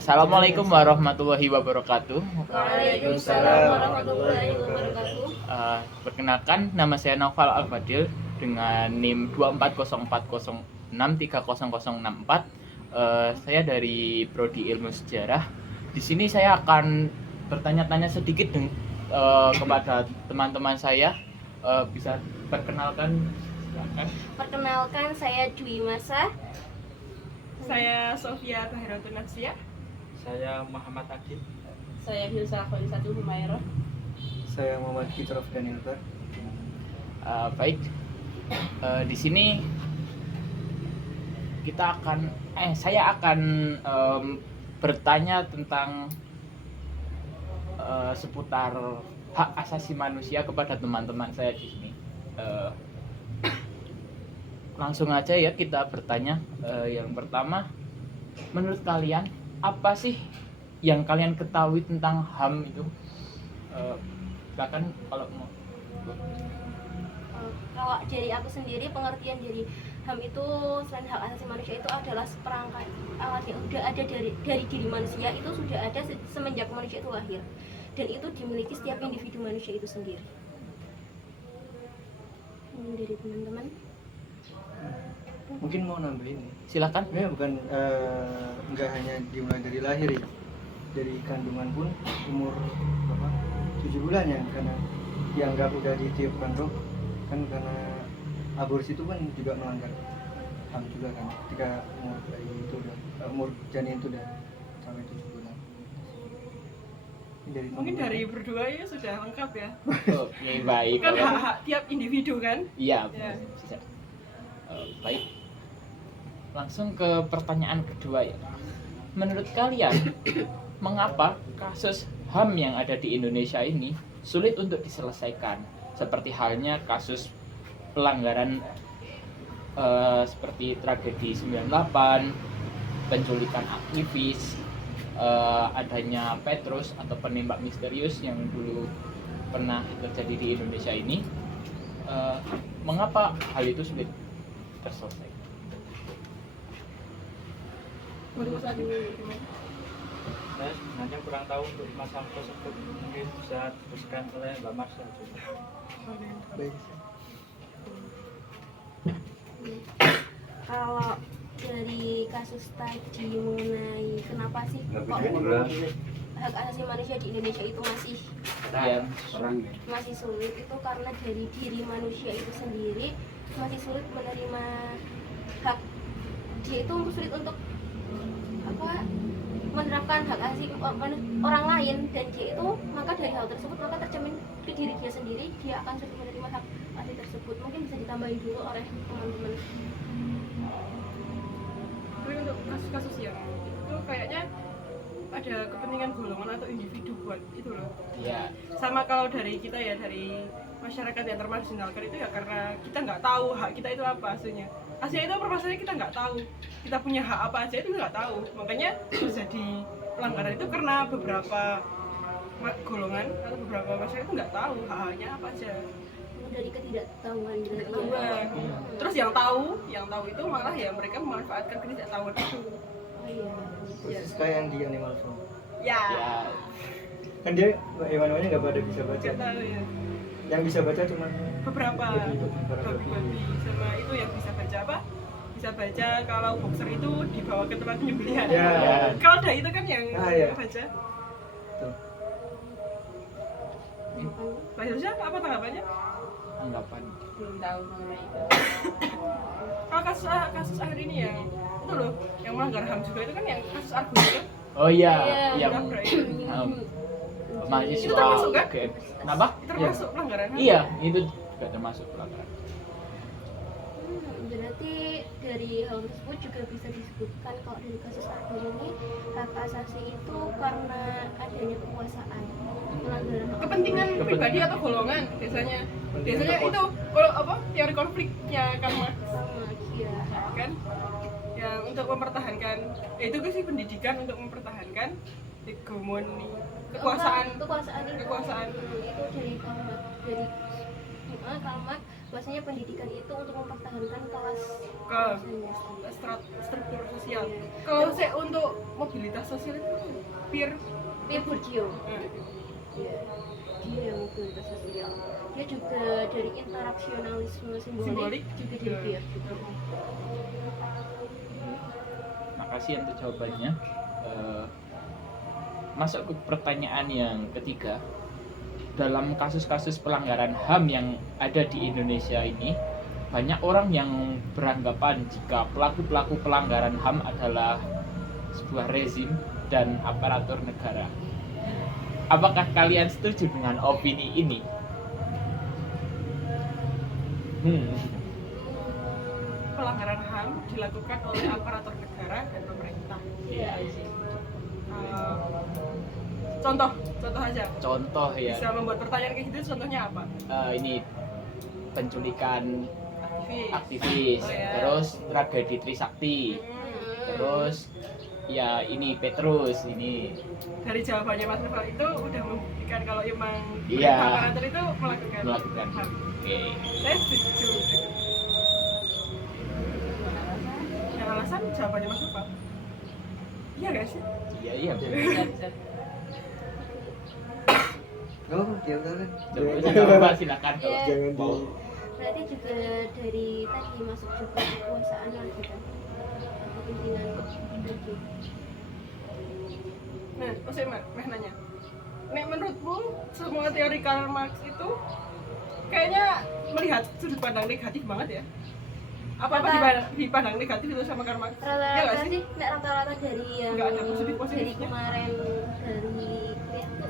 Assalamualaikum warahmatullahi wabarakatuh. Waalaikumsalam warahmatullahi wabarakatuh. Perkenalkan, nama saya Naufal Al-Fadil dengan NIM 24040630064. Saya dari Prodi Ilmu Sejarah. Di sini saya akan bertanya-tanya sedikit kepada teman-teman saya. Bisa perkenalkan, silakan. Perkenalkan, saya Dwi Masa. Saya Sofia Tahiratun Nafsiyah. Saya Muhammad Adil. Saya Hilsa Khalisatu Humairah. Saya Muhammad Kitrof Danilbar. Baik, di sini saya akan bertanya tentang seputar hak asasi manusia kepada teman-teman saya di sini. Langsung aja ya kita bertanya. Yang pertama, menurut kalian apa sih yang kalian ketahui tentang HAM itu? Silakan kalau mau. Kalau dari aku sendiri, pengertian dari HAM itu selain hak asasi manusia itu adalah seperangkat alat yang sudah ada dari diri manusia, itu sudah ada semenjak manusia itu lahir, dan itu dimiliki setiap individu manusia itu sendiri. Ini dari teman-teman. Mungkin mau nambahin nih. Silakan. Ya bukan nggak hanya dimulai dari lahir ya. Dari kandungan pun umur 7 bulan ya, karena dianggap udah ditiupkan roh kan, karena aborsi itu kan juga melanggar HAM juga kan, ketika umur bayi itu udah umur janin itu udah sampai 7 bulan. Ini Mungkin dari berdua ya sudah lengkap ya. Oke, baik. Kan hak-hak tiap individu kan. Iya. Ya. Baik. Langsung ke pertanyaan kedua ya. Menurut kalian, mengapa kasus HAM yang ada di Indonesia ini sulit untuk diselesaikan? Seperti halnya kasus pelanggaran seperti tragedi 98, penculikan aktivis, adanya Petrus atau penembak misterius yang dulu pernah terjadi di Indonesia ini. Mengapa hal itu sulit terselesaikan? Saya sebenarnya kurang tahu untuk masalah tersebut, mungkin bisa diteruskan oleh Mbak Marsha. Baik. Kalau dari kasus tadi mengenai kenapa sih kok hak asasi manusia di Indonesia itu masih sulit, itu karena dari diri manusia itu sendiri masih sulit menerima hak dia itu, sulit untuk menerapkan hak asasi orang lain, dan dia itu maka dari hal tersebut maka tercermin ke diri dia sendiri, dia akan sulit menerima hak asasi tersebut. Mungkin bisa ditambahin dulu oleh teman-teman. Tapi untuk kasus-kasus yang itu kayaknya ada kepentingan golongan atau individu buat itu loh. Iya. Sama kalau dari kita ya, dari masyarakat yang termarginalkan itu ya karena kita nggak tahu hak kita itu apa aslinya. Aslinya itu permasalahannya kita nggak tahu. Kita punya hak apa aja itu nggak tahu. Makanya terjadi pelanggaran itu karena beberapa golongan atau beberapa masyarakat itu nggak tahu hak-haknya apa aja. Dari ketidaktahuan. Terus yang tahu itu malah ya mereka memanfaatkan ketidaktahuan itu. Persis kayak yang di Animal Farm. Ya. Kan dia hewan-hewannya nggak pada bisa baca. Nggak tahu ya. Yang bisa baca cuma Beberapa babi sama itu yang bisa baca apa? Bisa baca kalau boxer itu dibawa ke tempat penyembelihan. Ya. Kalau ada itu kan yang ya. baca. Tuh. Pak Hilsa, apa tanggapannya? Anggapan. Belum tahu mengenai itu. Kalau kasus akhir ini yang itu loh, yang melanggar HAM juga itu kan yang kasus Argus itu. Oh iya, yang mahasiswa. Itu termasuk kan? Oke. Kenapa? Termasuk pelanggaran HAM. Iya, itu juga termasuk pelanggaran. Berarti dari hal tersebut juga bisa disebutkan kalau dari kasus Argus ini hak asasi itu karena adanya kekuasaan, pelanggaran hak Kepentingan pribadi atau golongan biasanya itu kalau apa teori konfliknya kan Mas, ya. kan yang untuk mempertahankan itu kan sih pendidikan untuk mempertahankan hegemoni kekuasaan Kekuasaan itu Kekuasaan. itu dari kalimat bahwasanya pendidikan itu untuk mempertahankan kelas Ke bahwasanya. struktur sosial. Kalau saya untuk mobilitas sosial itu peer Pierre Bourdieu eh, ya, dia yang mobilitas sosial, dia juga dari interaksionalisme simbolik Simbolik juga juga. dari Pierre juga. Makasih untuk jawabannya. Masuk ke pertanyaan yang ketiga. Dalam kasus-kasus pelanggaran HAM yang ada di Indonesia ini, banyak orang yang beranggapan jika pelaku-pelaku pelanggaran HAM adalah sebuah rezim dan aparatur negara. Apakah kalian setuju dengan opini ini? pelanggaran HAM dilakukan oleh aparatur negara dan pemerintah. Iya. Eh, contoh aja. Contoh ya, Bisa membuat pertanyaan kayak gitu, contohnya apa? ini penculikan Aktivis. aktivis, Oh, ya. terus tragedi Trisakti, terus ya ini Petrus ini. Dari jawabannya Mas Novel itu udah membuktikan kalau emang Iya. aparatur itu melakukan Melakukan. HAM. Oke. Saya setuju. Yang alasan jawabannya Mas Novel. Iya gak sih? Iya iya. Bisa, bisa. Oh, dia kan. Coba silakan kalau Iya. Jangan di mau. Berarti juga dari tadi masuk juga kekuasaan lagi kan, kepemimpinan lagi. Nah, saya meh nanya. Nek menurutmu semua teori Karl Marx itu kayaknya melihat sudut pandang negatif banget ya? Apa dipandang negatif itu sama Karl Marx? Iya Rata-rata nggak sih? sih, nek rata-rata dari yang Nggak ada dari positif-positifnya. kemarin dari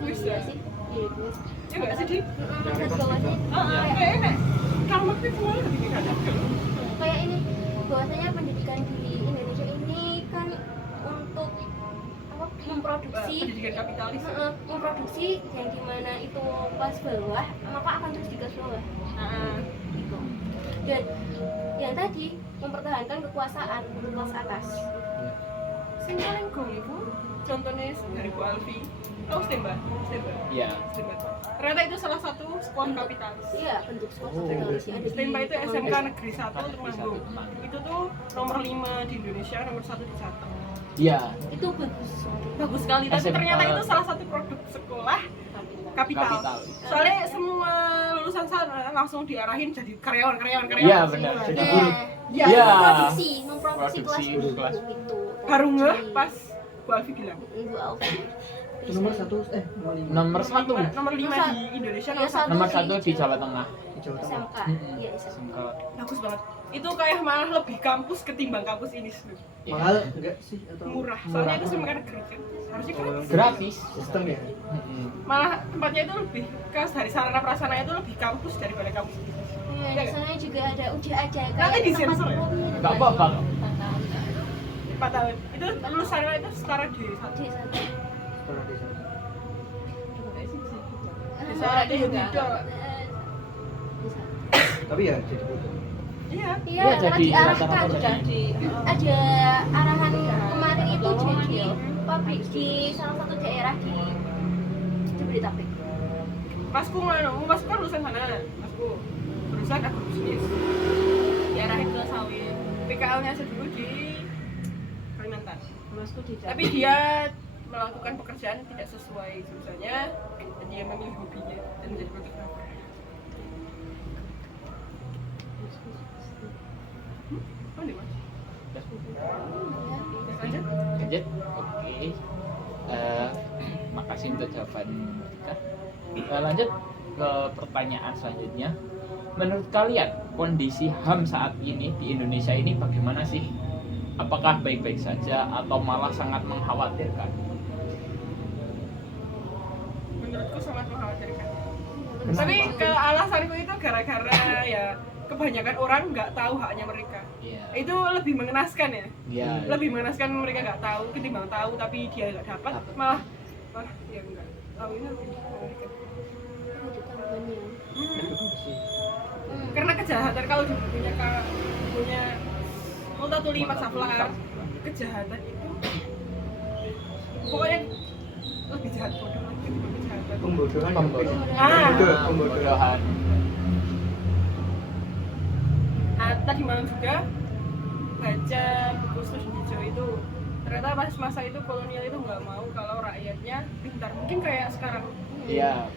Kuis iya ya? sih, iya kuis. Ya nggak sih, Di? Garis bawahnya Kayaknya nek Karl Marx itu semuanya lebih negatif. kayak ini, bahwasanya pendidikan di Indonesia ini kan untuk apa, memproduksi Pendidikan kapitalis. memproduksi yang dimana itu kelas bawah, maka akan terus di kelas bawah Nah, gitu. Dan yang tadi mempertahankan kekuasaan untuk kelas atas. sing paling gong itu contohnya dari Bu Alfi. Tahu Stemba? Iya. Ternyata itu salah satu sekolah kapitalis. Iya, bentuk sekolah Oh, kapitalis yang ada di Stemba itu SMK Temanggung. Negeri 1 Negeri Temanggung. 1 Temanggung. Itu tuh nomor 5 di Indonesia, nomor 1 di Jateng. Iya. Itu bagus. Bagus sekali, tapi SMK. ternyata itu salah satu produk sekolah kapital. Kapital. Soalnya semua lulusan sana langsung diarahin jadi karyawan. Iya, benar. semua. Jadi Iya. guru. Iya. Iya. Memproduksi kelas Produksi guru kelas. itu. Baru ngeh pas Bu Alfi bilang. Bu Alfi. Itu nomor 1 nomor 5 Nomor 1 Nomor 5 Masa- di Indonesia, Iya, nomor 1. nomor 1 di Jawa Tengah. di Jawa Tengah. SMK. Iya, SMK. SMK. Bagus banget. Itu kayak malah lebih kampus ketimbang kampus ini sih. Iya. Mahal enggak sih atau Murah. Soalnya itu SMK negeri kan. Harusnya gratis. Gratis. Sistem ya. Malah tempatnya itu lebih dari sarana prasarana itu lebih kampus daripada kampus ini. Iya, di sana juga ada uji aja Nanti disensor ya? Enggak apa-apa. 4 tahun. Itu lulusannya itu setara di satu. Di sana. Sekolah desa. Setara di juga. tidak. Di sana. Tapi ya jadi bodoh. Iya. Iya, Iya, karena jadi diarahkan rata-rata udah jadi. ada arahan kemarin itu Lowongan jadi ya. pabrik di salah satu daerah di Jabodetabek. Masku kan lulusan sana. Masku lulusan agrobisnis. Diarahin ke sawit. PKL-nya dulu di Kalimantan. Masku di Tapi dia melakukan pekerjaan tidak sesuai jurusannya dan dia memilih hobinya dan menjadi fotografer. Oh, nih, Mas. Lanjut. Lanjut. Oke. Makasih untuk jawaban kita. Lanjut ke pertanyaan selanjutnya. Menurut kalian kondisi HAM saat ini di Indonesia ini bagaimana sih? Apakah baik-baik saja atau malah sangat mengkhawatirkan? Menurutku sangat mengkhawatirkan. Kenapa? Tapi kalau alasanku itu gara-gara ya kebanyakan orang nggak tahu haknya mereka. Iya. Itu lebih mengenaskan ya. Iya. Lebih mengenaskan mereka nggak tahu ketimbang tahu tapi dia nggak dapat Dapat. malah ya enggak tahu ini lebih mengerikan. Itu korbannya. Karena kejahatan kalau punya Multatuli Pasaflar, kejahatan itu pokoknya lebih jahat bodoh lagi daripada kejahatan. Pembodohan. Pembodohan. Ah. Pembodohan. tadi malam juga baca buku Susun Hijau itu, ternyata pas masa itu kolonial itu nggak mau kalau rakyatnya pintar, mungkin kayak sekarang. Iya.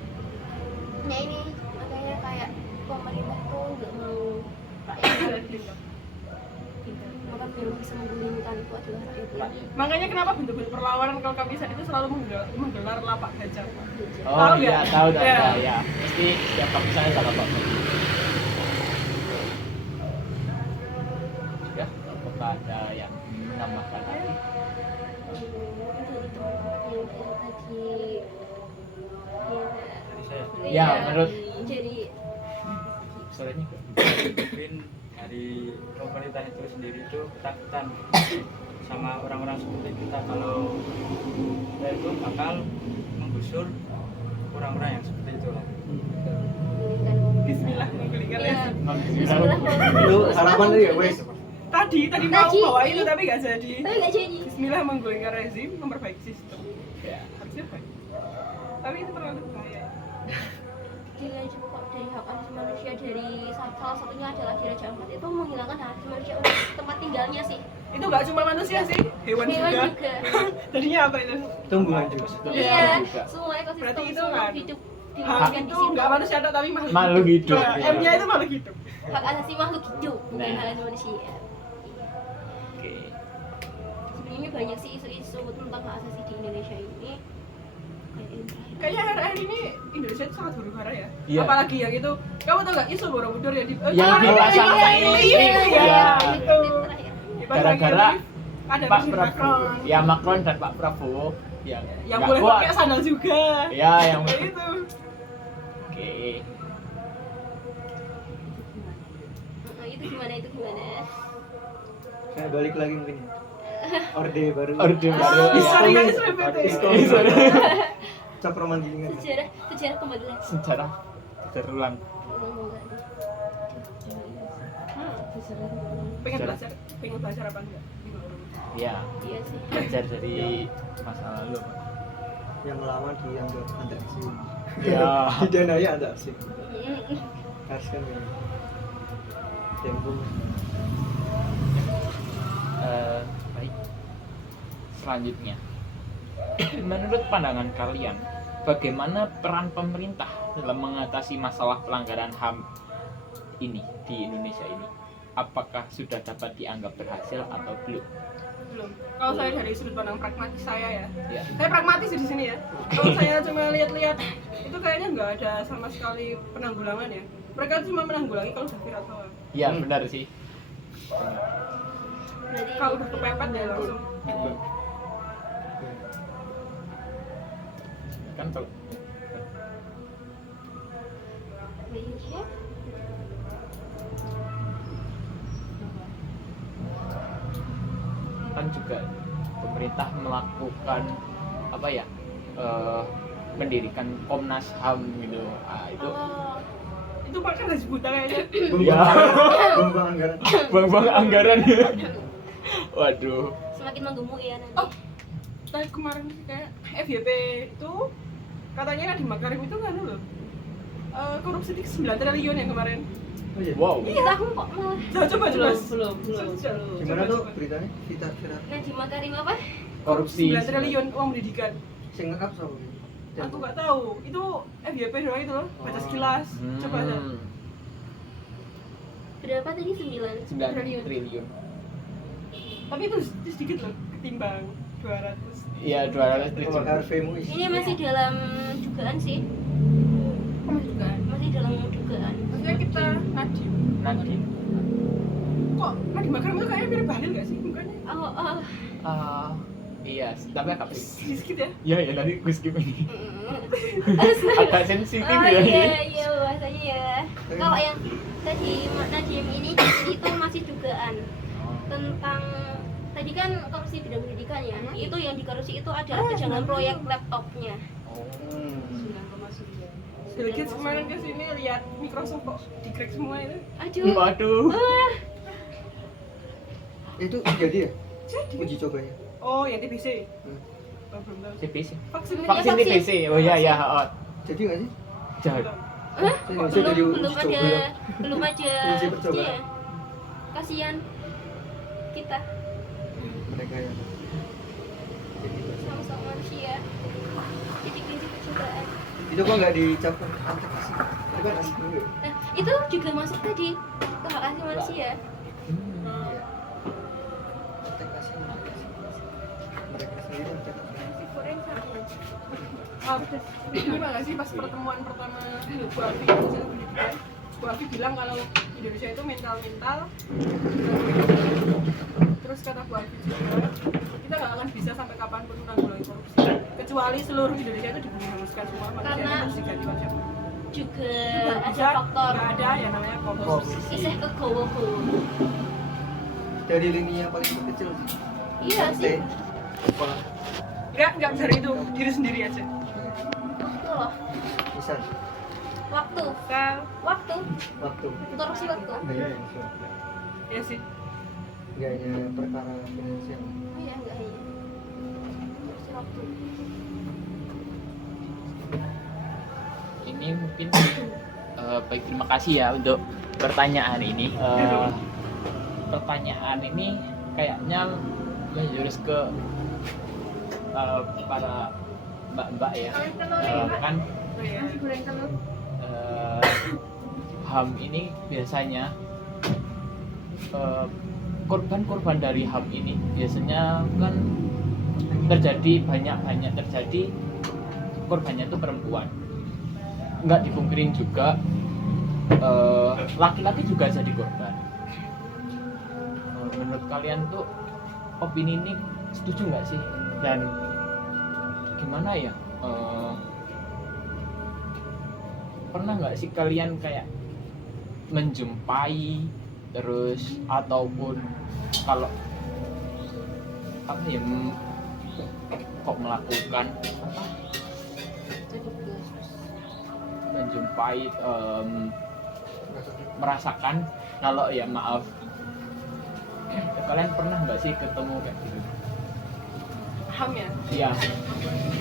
Ya ini makanya kayak pemerintah tuh nggak mau rakyat Pintar. pintar, maka yang bisa menggulingkan itu adalah rakyat. Makanya kenapa bentuk-bentuk perlawanan kalau Kamisan itu selalu menggelar lapak gajah. Oh Tahu iya, nggak? tahu Ya. ya. Mesti setiap misalnya salah apa. Ya, apakah ada yang menambahkan lagi? Dari teman-teman yang tadi Dari saya Ya, menurut jadi suaranya mungkin dari pemerintah itu sendiri itu ketakutan sama orang-orang seperti kita kalau kita itu bakal menggusur orang-orang yang seperti itulah. Bismillah menggulingkan ya rezim. Lu harapan tadi ya wes. Tadi mau Tadi. bawa itu tapi nggak jadi. tapi nggak jadi. Bismillah menggulingkan rezim, memperbaiki sistem. ya. Harusnya baik. Tapi itu terlalu bahaya. Dia juga dari hak asasi manusia dari salah satunya adalah di Raja Ampat itu menghilangkan hak asasi manusia untuk tempat tinggalnya sih. Itu nggak cuma manusia sih, hewan Hewan juga. juga. Tadinya apa itu? Tumbuhan juga. Iya, juga. semua ekosistem Berarti itu semua kan hidup Hak dilakukan di itu situ. nggak manusia tapi Makhluk hidup. Nah, M-nya itu makhluk hidup. Hak asasi makhluk hidup, bukan Nah. hak asasi manusia. Oke. Sebenarnya banyak sih isu-isu tentang hak asasi di Indonesia ini. Kayak yang terakhir. Kayaknya akhir-akhir ini Indonesia itu sangat huru-hara ya. Iya. Apalagi yang itu, kamu tau nggak isu Borobudur yang di Yang kemarin dipasang itu, ini, iya, iya. itu. Yang terakhir. Dipasang Gara-gara ini, ada Pak Presiden Prabowo, Macron. ya Macron dan Pak Prabowo yang Yang nggak boleh kuat. pakai sandal juga. Ya, yang Kayak itu. oke. Itu gimana itu gimana? Nah, balik lagi mungkin ya. Orde baru. Orde baru, Ah, ya. sorry guys, repeat. Iskomi. Caproman gilingan. Sejarah sejarah kembali lagi. Sejarah terulang. Pengen Sejarah. belajar apa enggak? Ya, Iya sih. belajar dari masa lalu. Yang lama dianggap anti asing. Ya. Didanai anti asing. Harus kan ya. Tempo. Baik. Selanjutnya, menurut pandangan kalian, bagaimana peran pemerintah dalam mengatasi masalah pelanggaran HAM ini di Indonesia ini? Apakah sudah dapat dianggap berhasil atau belum? Belum. Kalau saya dari sudut pandang pragmatis saya ya. Ya. Saya pragmatis di sini ya. Kalau saya cuma lihat-lihat, itu kayaknya nggak ada sama sekali penanggulangan ya. Mereka cuma menanggulangi kalau udah viral doang. Ya, benar sih. Berarti Kalau udah kepepet ya langsung. Kan kalau Indonesia kan juga pemerintah melakukan apa ya? Mendirikan Komnas HAM gitu. Ah, itu Itu makan gaji buta kayaknya. ya Buang anggaran. buang-buang anggaran. Waduh. semakin menggemuk ya nanti. Oh, tadi kemarin kayak FYP itu katanya di Makarim itu kan loh. Korupsi 9 triliun yang kemarin. Oh iya. Wow. Di tahun kok malah. Nah, coba jelas. belum. Gimana tuh beritanya? Viral. Nah di Makarim apa? Korupsi 9 triliun uang pendidikan. Sing nge-up sama. Aku nggak tahu. Itu FYP doang itu loh. Baca sekilas. Coba aja. Berapa tadi 9? 9 triliun. Tapi itu sedikit loh ketimbang 200. Iya, 200 Kalau triliun. Harvey Muiz. Ini masih dalam dugaan sih. Masih dalam dugaan. Maksudnya kita Nadiem. Nanti Kok Nadiem Makarim itu kayaknya mirip Bahlil nggak sih? Bukannya? iya, tapi agak Sedikit ya. ya nanti gue skip ini. Agak sensitif Oh ya. iya bahasanya ya. Kalau yang tadi Nadiem ini itu masih dugaan tentang tadi kan korupsi bidang pendidikan ya. Itu yang dikorupsi itu adalah tunjangan proyek laptopnya. Bill Gates kemarin kesini lihat Microsoft kok di-crack semua itu. Aduh. Waduh. Itu jadi ya? Jadi. Uji cobanya. Oh, yang TBC. Hmm. Oh, belum tahu. TBC. Vaksin Iya, Vaksin vaksin. TBC. Oh iya ya, oh. Jadi nggak sih? Jadi. Hah? Saya nggak usah jadi Belum uji belum coba. ada belum aja Uji percobaan. iya. kasihan kita mereka yang sama-sama manusia, jadi prinsip kecintaan. itu kok nggak dicapkan antek sih, itu kan asik dulu. Nah itu juga masuk tadi ke hak asasi manusia. Antek asik mereka sendiri antek asik. Ini nggak sih pas pertemuan pertama Bu Afi itu pendidikan, Bu Afi bilang kalau Indonesia itu mental, terus kata Bu Afi juga kita nggak akan bisa sampai kapanpun menanggulangi korupsi kecuali seluruh Indonesia itu dibungkuskan semua manusia Karena itu harus diganti wajah juga nggak ada faktor nggak ada yang namanya korupsi. iseh kegowo-gowo. Dari lini yang paling kecil sih. Iya sih, Kepala Nggak bisa dari itu, diri sendiri aja. waktu loh, misal waktu, Kan, waktu, korupsi waktu. ya sih. Nggak hanya perkara finansial. Oh iya enggak hanya korupsi waktu. Ini mungkin baik, terima kasih ya untuk pertanyaan ini. Pertanyaan ini kayaknya menjurus ke para mbak-mbak ya. Kan Oh iya. HAM ini biasanya korban-korban dari HAM ini biasanya kan banyak terjadi korbannya itu perempuan. Nggak dipungkirin juga laki-laki juga jadi korban. Menurut kalian tuh opini ini setuju nggak sih? Dan gimana ya? Pernah nggak sih kalian kayak menjumpai terus ataupun kalau apa ya kok melakukan apa menjumpai merasakan kalau ya maaf kalian pernah nggak sih ketemu kayak gitu? HAM ya? Iya,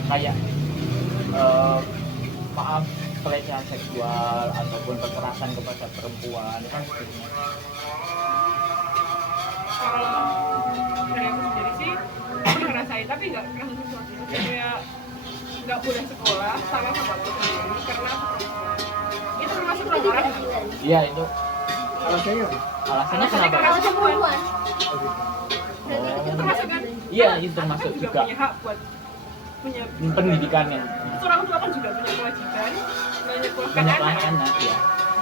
kayak maaf pelecehan seksual ataupun kekerasan kepada perempuan kan gitu. Kalau dari aku sendiri sih aku ngerasain tapi nggak kerasa sesuatu kayak nggak boleh sekolah sama aku sendiri karena aku perempuan. Itu termasuk Itu pelanggaran. keadilan. Iya itu Alasannya apa? alasannya kenapa? Kalau saya perempuan, Oh, gitu. berarti Itu itu termasuk kan? Iya itu Aku termasuk kan juga punya hak buat punya pendidikan yang Terus orang tua kan juga punya kewajiban menyekolahkan menyekolahkan anak. anak ya.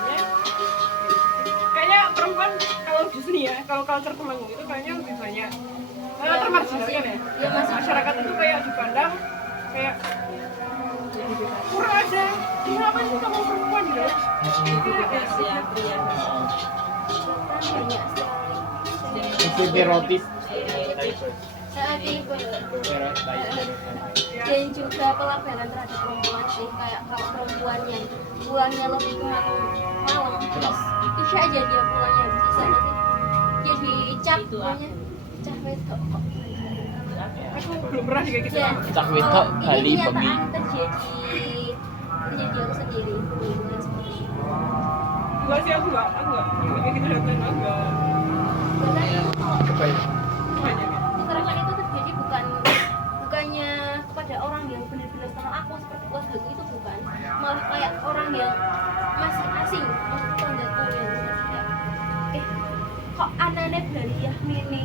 Ya. Kayaknya perempuan kalau di sini ya, kalau culture Temanggung itu kayaknya lebih banyak termarginalkan ya. Iya, masih. Masyarakat itu kayak dipandang kayak kurang aja. Kenapa sih kamu perempuan gitu? Usia pria. banyak sekali. Stereotip Saat itu dan juga pelabelan terhadap perempuan sih, kayak kalau perempuan yang pulangnya lebih malam terus bisa aja dia pulangnya bisa nanti jadi cap Itu pokoknya cah wedok kok. Aku belum pernah juga gitu. Ya, Cah wedok kalau Bali ini Bemi. kenyataan terjadi aku sendiri bukan seperti itu. Enggak sih aku enggak kayak gitu dan aku enggak Bahkan kalau Kebayang. banyak. kekerasan itu terjadi bukannya kepada orang yang benar-benar kenal aku seperti keluargaku, itu bukan, malah kayak orang yang masih asing, maksud tetanggaku yang masih kayak kok anaknya dari Yahmini.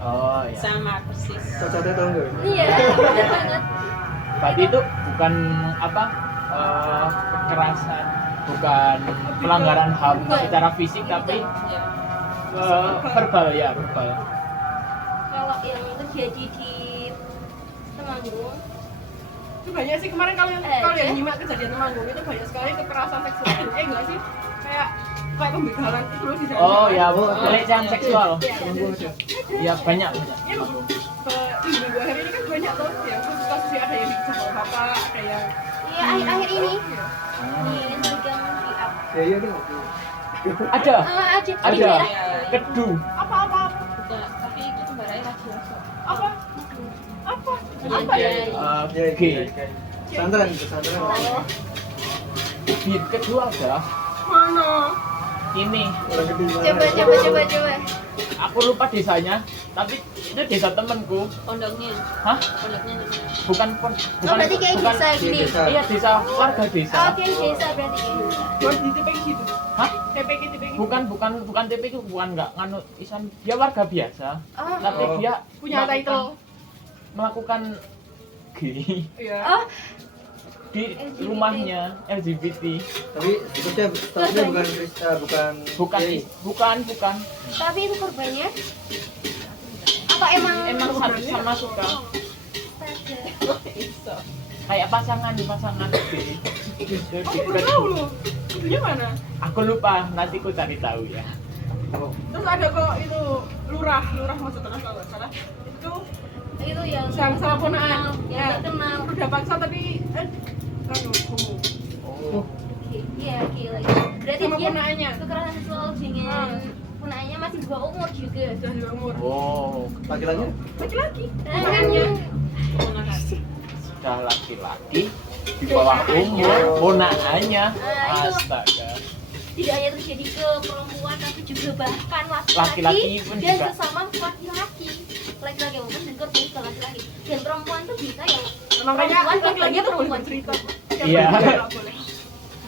oh ya. Sama persis. Cocoknya tau nggak? Iya, benar banget. Berarti itu bukan apa kekerasan, bukan pelanggaran HAM secara fisik tapi verbal ya, verbal. Kalau yang terjadi di Temanggung Itu banyak sih kemarin kalau yang nyimak kejadian Temanggung itu banyak sekali kekerasan seksual. Enggak sih? Kayak pembegalan itu loh di jalan. Oh ya, Bu, pelecehan seksual. Iya. Ya banyak. Ya, minggu akhir ini kan banyak tuh yang kasus ada yang dikejar bapak, ada yang iya akhir-akhir ini Iya. di Instagram di up. Ya deh. Ada. Ada Ada. ya. Kedu. apa Bukan, tapi itu kembarannya lagi masuk. apa apa Iya, ya G. Pesantren, pesantren. Oh, Di kedua ada mana ini Orang gede di mana? coba aku lupa desanya, tapi itu desa temenku. Pondoknya. Hah? Pondoknya namanya. Bukan Oh, berarti kayak bukan desa gini. desa. iya desa warga desa. Oh, kayak desa berarti kayak desa. Buat di TPG gitu. Hah? TPG Bukan TPK, bukan nggak nganut Islam, dia warga biasa, Oh, tapi Oh. dia punya melakukan- title. melakukan gini Iya. oh, di LGBT. rumahnya LGBT. Tapi statusnya bukan Bukan gay. bukan tapi itu korbannya apa emang sama suka Astaga. kayak pasangan gini. Aku baru tahu loh. Itunya mana? Aku lupa, nanti ku cari tahu ya. Oh, Terus ada kok itu lurah Masa Tengah kalau nggak salah. Itu itu yang sama ponaan. yang terkenal. Udah paksa tapi kan homo. oh, Iya, gila. Berarti Sama dia ponaannya. kekerasan seksual dengan ponaannya masih di bawah umur juga. Sudah di umur. Oh, laki-laki? Laki-laki. Ponaannya sudah laki-laki di bawah umur, ponaannya. Astaga. tidak hanya terjadi ke perempuan tapi juga bahkan Laki-laki laki-laki pun dan juga. sesama laki-laki yang bukan dan korban juga laki-laki dan perempuan tuh bisa yang Makanya perempuan laki-laki korbannya tuh boleh perempuan bercerita. juga. Iya. Nggak boleh.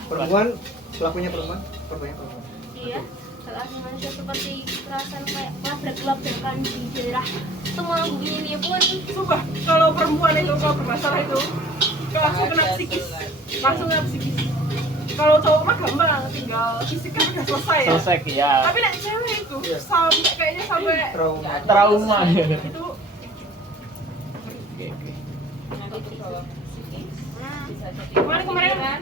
Perempuan, pelakunya perempuan, korbannya perempuan. Iya, hak asasi manusia seperti kekerasan kayak labrak-labrakan di daerah Temanggung ini pun Sumpah, kalau perempuan itu kalau bermasalah itu langsung kena psikis. Langsung kena psikis. Kalau cowok mah gampang, tinggal fisik kan udah selesai ya. Selesai ya. Tapi nek cewek itu Iya. kayaknya sampai Trauma. Trauma. itu Oke, oke. Nanti ke bawah psikis. Bisa jadi kemarin pikiran.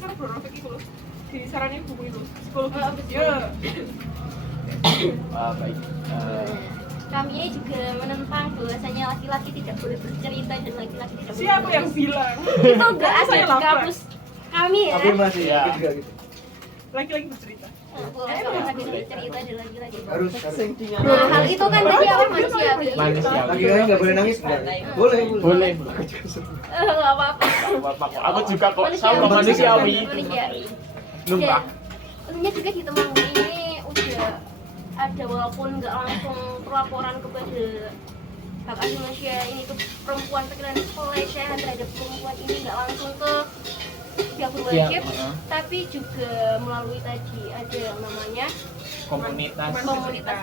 kan Bronofik itu loh disaranin buku itu psikologi. Oh, betul. Ya, Baik. kami ini juga menentang bahwasanya laki-laki tidak boleh bercerita dan laki-laki tidak boleh siapa yang menulis. bilang? Itu enggak ada Saya di lapar. kampus kami ya. Afirmasi, Iya. aku juga gitu. Laki-laki bercerita. Boleh laki-laki bercerita dan laki-laki Harus. nah hal itu kan berarti apa manusiawi Manusiawi. Laki-laki nggak boleh nangis nggak? Boleh, Boleh. nggak apa-apa Apa-apa kok. Aku juga kok sama manusiawi. manusiawi Lumrah. tentunya juga di Temanggung ini udah ada walaupun nggak langsung pelaporan kepada hak asasi manusia ini ke perempuan pelecehan terhadap perempuan ini nggak langsung ke pihak berwajib Iya, tapi juga melalui tadi ada yang namanya Komunitas. komunitas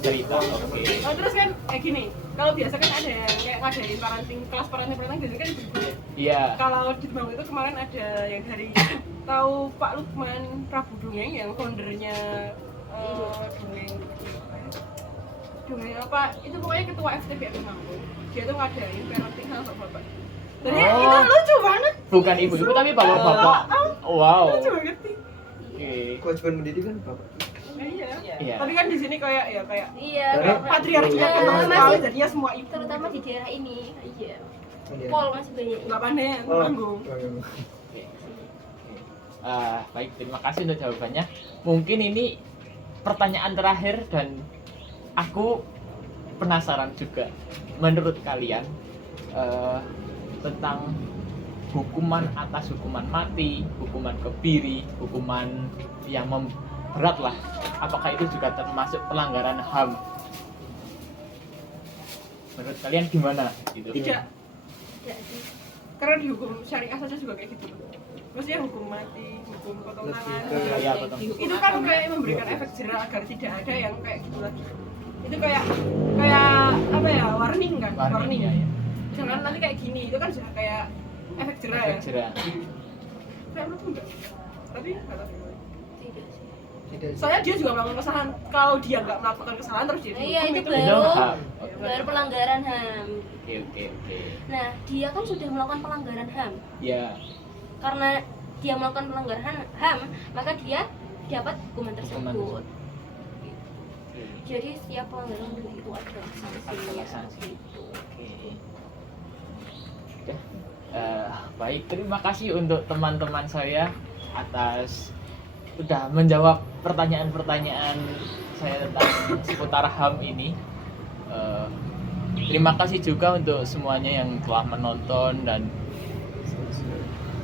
Cerita. Oke. Oh, terus kan gini, kalau biasa kan ada yang kayak ngadain kelas parenting biasanya kan ibu-ibu ya. Iya. Kalau di Temanggung itu kemarin ada yang dari tahu Pak Lukman Prabu Dongeng yang foundernya dongeng apa itu pokoknya ketua FTB Temanggung. Dia tuh ngadain parenting sama bapak. Jadi Oh. itu lucu banget. Bukan ibu-ibu tapi bapak-bapak. Wow. Lucu banget sih. Oke. Kewajiban mendidik kan bapak. Nah, iya. Iya. Tapi kan di sini kayak iya Karena- patriarkinya kan Masih- masih jadinya semua ibu. terutama di daerah ini iya Iya. pol masih banyak Nggak pandai Oh. Temanggung. Oh, iya. Baik, terima kasih untuk jawabannya. Mungkin ini pertanyaan terakhir dan aku penasaran juga. Menurut kalian tentang hukuman atas hukuman mati, hukuman kebiri, hukuman yang berat lah. Apakah itu juga termasuk pelanggaran HAM? Menurut kalian gimana? Gitu. Tidak. tidak sih Karena di hukum syariah saja juga kayak gitu. Maksudnya hukum mati, hukum potong Lebih tangan. ke- Ya, betul. Itu kan kayak memberikan efek jerah agar tidak ada yang kayak gitu lagi. Itu kayak apa ya, warning kan? Warning, ya, ya. Jangan nanti kayak gini, itu kan sudah kayak efek jerah ya. Efek jerah. Kayak menurutku enggak. Tapi enggak tahu. tidak sih Tidak. Soalnya dia juga melakukan kesalahan. Kalau dia nggak melakukan kesalahan terus dia iya dihukum, itu Itu baru HAM. baru pelanggaran HAM Oke, oke, oke. nah dia kan sudah melakukan pelanggaran HAM Ya. karena dia melakukan pelanggaran HAM maka dia dapat hukuman tersebut Hukuman. jadi setiap pelanggaran HAM itu adalah sanksinya Adalah sanksi. gitu. Oke. Oke. Baik, terima kasih untuk teman-teman saya atas sudah menjawab pertanyaan-pertanyaan saya tentang seputar HAM ini. Terima kasih juga untuk semuanya yang telah menonton dan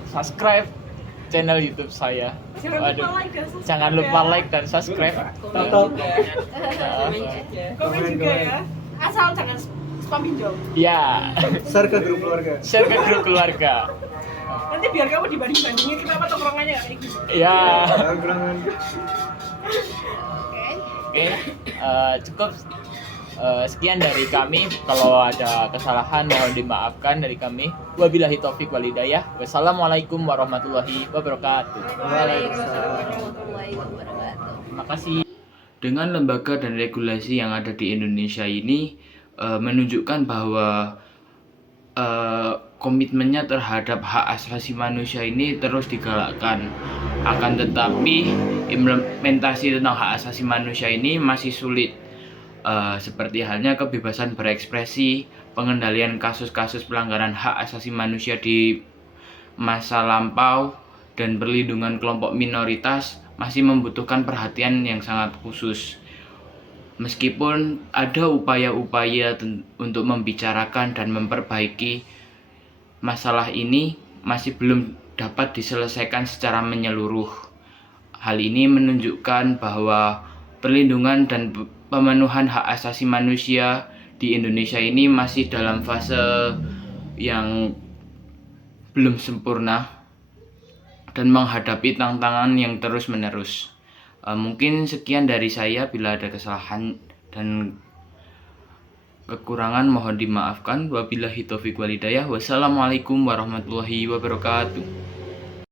subscribe channel YouTube saya. Jangan lupa Waduh. like dan subscribe. Jangan lupa ya. like dan subscribe. Komen Tonton. juga. Komen aja. Komen juga ya. Asal jangan spam pinjol. Ya, Share ke grup keluarga. share ke grup keluarga. Nanti biar kamu dibanding-bandingin kenapa tongkrongannya kayak gitu. Ya, Gerangan. oke. Cukup sekian dari kami. Kalau ada kesalahan mohon dimaafkan dari kami. Wabillahi taufik wal hidayah. Wassalamualaikum warahmatullahi wabarakatuh. Waalaikumsalam warahmatullahi wabarakatuh. Terima kasih. Dengan lembaga dan regulasi yang ada di Indonesia ini menunjukkan bahwa komitmennya terhadap hak asasi manusia ini terus digalakkan. Akan tetapi implementasi tentang hak asasi manusia ini masih sulit. Seperti halnya kebebasan berekspresi, pengendalian kasus-kasus pelanggaran hak asasi manusia di masa lampau, dan perlindungan kelompok minoritas masih membutuhkan perhatian yang sangat khusus. Meskipun ada upaya-upaya untuk membicarakan dan memperbaiki masalah ini, masih belum dapat diselesaikan secara menyeluruh. Hal ini menunjukkan bahwa perlindungan dan pemenuhan hak asasi manusia di Indonesia ini masih dalam fase yang belum sempurna dan menghadapi tantangan yang terus-menerus. Mungkin sekian dari saya. Bila ada kesalahan dan kekurangan mohon dimaafkan. Wabillahi taufiq wal hidayah. Wassalamualaikum warahmatullahi wabarakatuh.